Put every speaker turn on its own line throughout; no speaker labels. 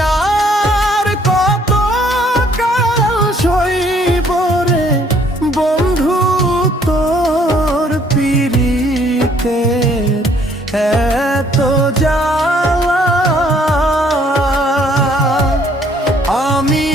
আর কত কাল সইব রে বন্ধু তোর পিড়িতে এত জ্বালা। আমি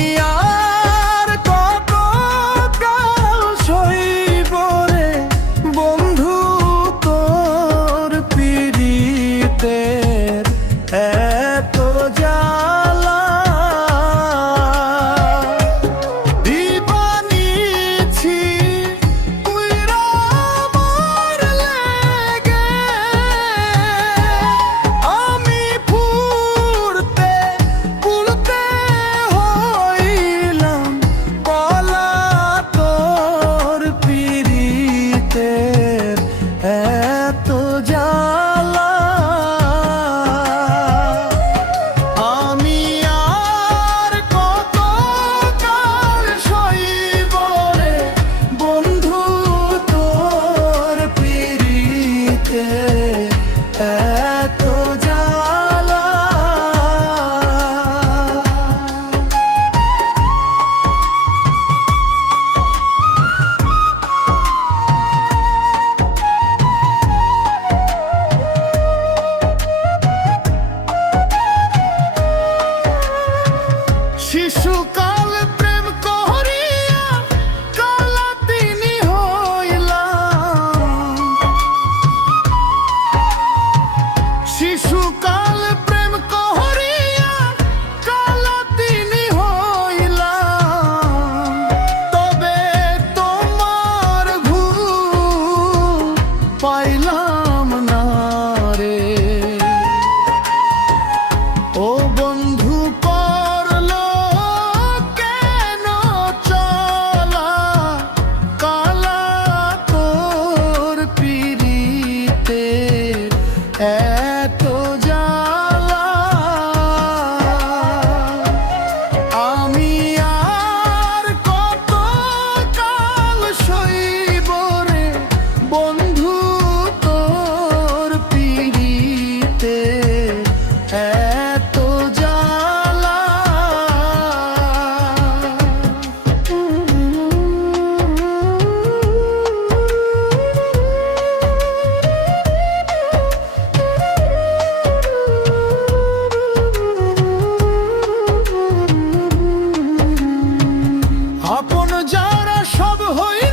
আপন যারা সব হই